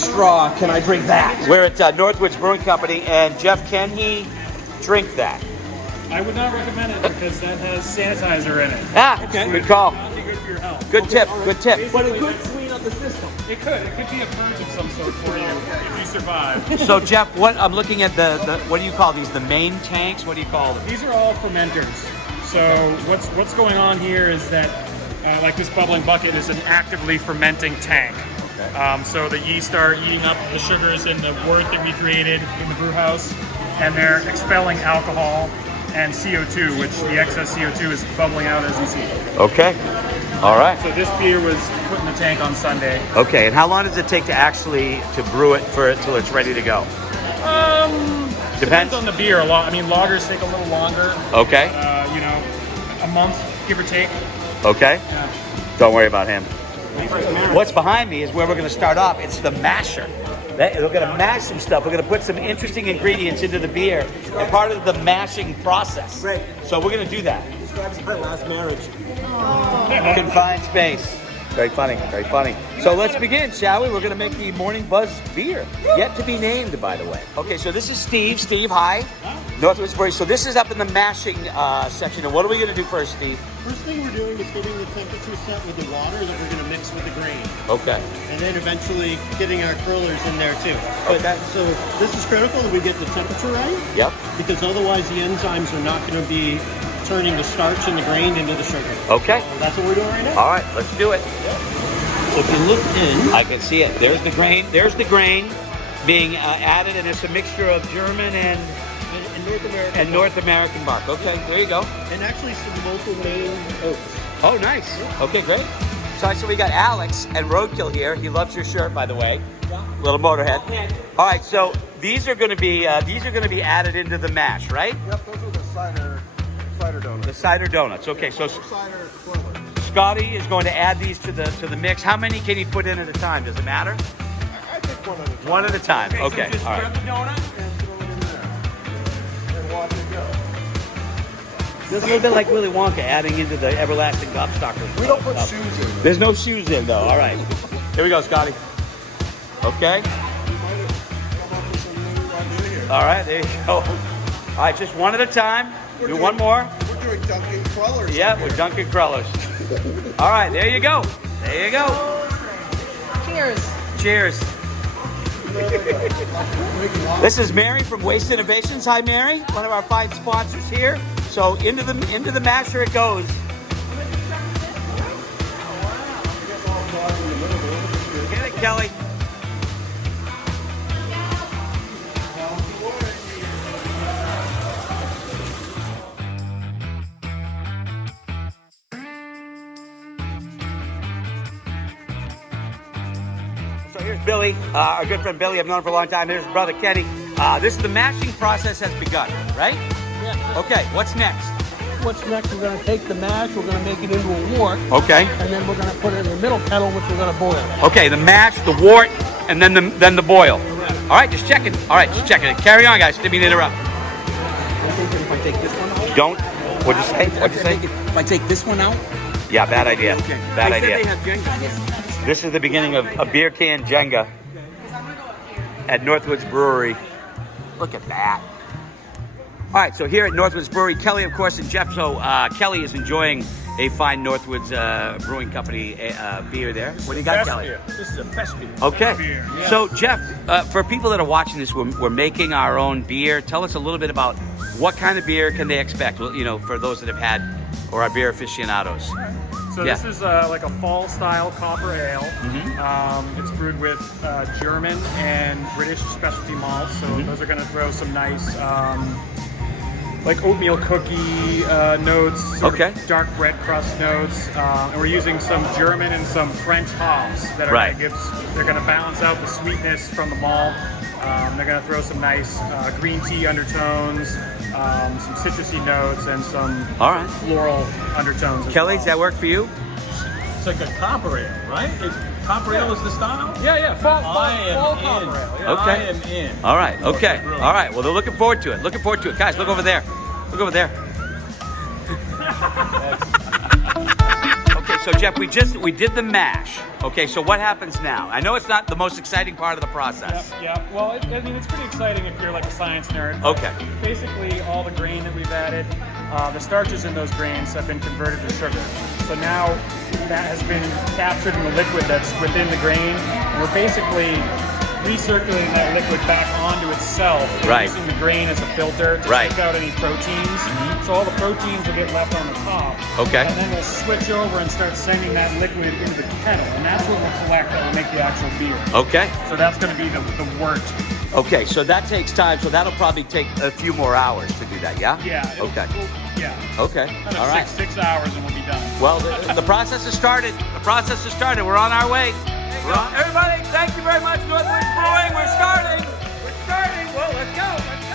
straw. Can I drink that? We're at Northwoods Brewing Company, and Jeff, can he drink that? I would not recommend it because that has sanitizer in it. Ah, Okay. good call. Not be good for your health. Good tip, good tip. But it could clean up the system. It could. It could be a purge of some sort for you if you survive. So Jeff, what I'm looking at the what do you call these? The main tanks? What do you call them? These are all fermenters. So what's going on here is that like this bubbling bucket is an actively fermenting tank. So the yeast are eating up the sugars in the wort that we created in the brew house, and they're expelling alcohol and CO2, which the excess CO2 is bubbling out as you see. Okay. All right. So this beer was put in the tank on Sunday. Okay, and how long does it take to brew it till it's ready to go? Depends on the beer a lot. I mean, lagers take a little longer. Okay. You know, a month, give or take. Okay. Yeah. Don't worry about him. What's behind me is where we're going to start off. It's the masher. We're going to mash some stuff. We're going to put some interesting ingredients into the beer, and part of the mashing process. Right. So we're going to do that. Describes my last marriage. Confined space. Very funny, very funny. So let's begin, shall we? We're going to make the Morning Buzz beer. Yet to be named, by the way. Okay, so this is Steve. Steve, hi. Northwoods Brewing. So this is up in the mashing section. And what are we going to do first, Steve? First thing we're doing is getting the temperature set with the water that we're going to mix with the grain. Okay. And then eventually getting our curlers in there too. But so this is critical that we get the temperature right. Yep. Because otherwise the enzymes are not going to be turning the starch in the grain into the sugar. Okay. So that's what we're doing right now. All right, let's do it. So if you look in, I can see it. There's the grain. There's the grain being added, and it's a mixture of German and North America. and North American bark. Okay, there you go. And actually some local Maine oats. Oh, nice. Okay, great. So we got Alex and Roadkill here. He loves your shirt, by the way. Little Motorhead. All right, so these are going to be added into the mash, right? Yep, those are the cider donuts. The cider donuts. Okay, so Cider twirlers. Scotty is going to add these to the mix. How many can he put in at a time? Does it matter? I think one at a time. One at a time. Okay. So just All grab right. the donut. And throw it in there. And watch it go. It's a little bit like Willy Wonka adding into the everlasting gobstoppers. We don't put shoes in. There's no shoes in though. All right. Here we go, Scotty. Okay. We might have come up with some new idea here. All right. There you go. All right, just one at a time. Do one more. We're doing Dunkin' Crullers. Yeah, we're Dunkin' Crullers. All right, there you go. There you go. Cheers. Cheers. This is Mary from Waste Innovations. Hi, Mary. One of our fine sponsors here. So into the masher it goes. Get it, Kelly. So here's Billy, our good friend Billy. I've known him for a long time. Here's his brother Kenny. This is the mashing process has begun, right? Yeah. Okay, what's next? What's next? We're going to take the mash, we're going to make it into a wort, Okay. and then we're going to put it in the middle kettle, which we're going to boil. Okay, the mash, the wort, and then the boil. All right, just checking. All right, just checking. Carry on, guys. Didn't mean to interrupt. I think that if I take this one out. Don't. What'd you say? What'd you say? If I take this one out. Yeah, bad idea. Bad I idea. said they have Jenga. This is the beginning of a beer can Jenga at Northwoods Brewery. Look at that. All right, so here at Northwoods Brewery, Kelly, of course, and Jeff. So Kelly is enjoying a fine Northwoods Brewing Company beer there. What do you got, Fest Kelly? beer. This is a fest beer. Okay. Beer, yeah. So, Jeff, for people that are watching this, we're making our own beer. Tell us a little bit about what kind of beer can they expect, well, you know, for those that have had or are beer aficionados. So Yeah. this is like a fall-style copper ale. Mm-hmm. It's brewed with German and British specialty malts. So Mm-hmm. those are going to throw some nice, like oatmeal cookie notes, sort Okay. of dark bread crust notes, and we're using some German and some French hops that are Right. they're going to balance out the sweetness from the malt. They're going to throw some nice green tea undertones, some citrusy notes, and some All right. floral undertones. as Kelly, well. does that work for you? It's like a copper ale, right? Copper ale is the style? Yeah, fall I am copper in. ale. Yeah. Okay. I am in. All right. Okay. All right. Well, they're looking forward to it. Looking forward to it. Guys, look over there. Look over there. Okay, right, so Jeff, we did the mash. Okay, so what happens now? I know it's not the most exciting part of the process. Yeah. Well, I mean, it's pretty exciting if you're like a science nerd. Okay. Basically, all the grain that we've added, the starches in those grains have been converted to sugar. So now that has been captured in the liquid that's within the grain. And we're basically recirculating that liquid back onto itself, Right. using the grain as a filter to Right. take out any proteins. So all the proteins will get left on the top. Okay. And then we'll switch over and start sending that liquid into the kettle, and that's what we'll collect that will make the actual beer. Okay. So that's going to be the wort. Okay, so that takes time, so that'll probably take a few more hours to do that, yeah? Yeah. Okay. Yeah. Okay, Another all right. six hours and we'll be done. Well, the process has started. The process has started. We're on our way. Everybody, thank you very much, Northwoods Brewing. We're starting. Well, let's go.